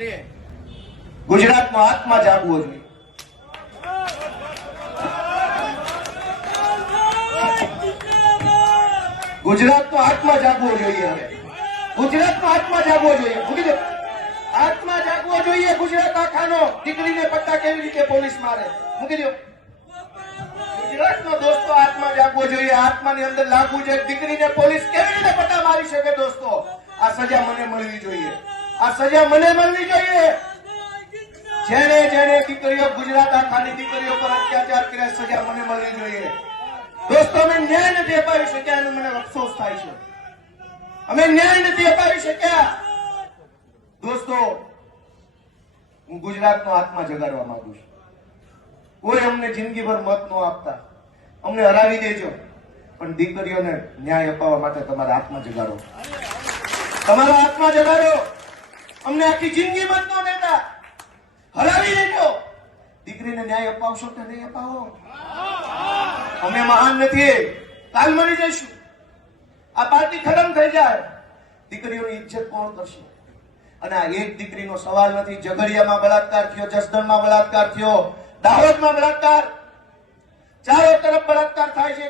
અને ગુજરાતનો આત્મા જાગવો જોઈએ. ગુજરાતનો આત્મા જાગવો જોઈએ. હવે ગુજરાતનો આત્મા જાગવો જોઈએ. આત્મા જાગવો જોઈએ ગુજરાત આખાનો. દીકરીને પટ્ટા કેવી રીતે પોલીસ મારે મૂકી દો. ગુજરાતનો દોસ્તો આત્મા જાગવો જોઈએ. આત્માની અંદર લાગવું જોઈએ. દીકરીને પોલીસ કેવી રીતે પટ્ટા મારી શકે દોસ્તો? આ સજા મને મળવી જોઈએ. આ સજા મને મળવી જોઈએ. જેને જેને દીકરીઓ ગુજરાત આખાની દીકરીઓ પર અત્યાચાર કર્યા સજા મને મળવી જોઈએ. દોસ્તો અમે ન્યાય નથી અપાવી શક્યા એનો મને અફસોસ થાય છે. અમે ન્યાય નથી અપાવી શક્યા. દોસ્તો હું ગુજરાતનો આત્મા જગાડવા માંગુ છું. કોઈ અમને જિંદગીભર મત ન આપતા અમને હરાવી દેજો, પણ દીકરીઓને ન્યાય અપાવવા માટે તમારા આત્મા જગાડો. તમારો આત્મા જગાડો. અમને આખી જિંદગી મત ન દેતા હરાવી દેજો. દીકરીને ન્યાય અપાવશો કે નહીં અપાવો? અમે મહાન નથી. કાલ મળી જઈશું. આ પાર્ટી ખતમ થઈ જાય. દીકરીઓની ઇજ્જત કોણ કરશે? અને આ એક દીકરીનો સવાલ નથી. ઝઘડિયામાં બળાત્કાર થયો, જસદણમાં બળાત્કાર થયો, દાહોદમાં બળાત્કાર, ચારો તરફ બળાત્કાર થાય છે.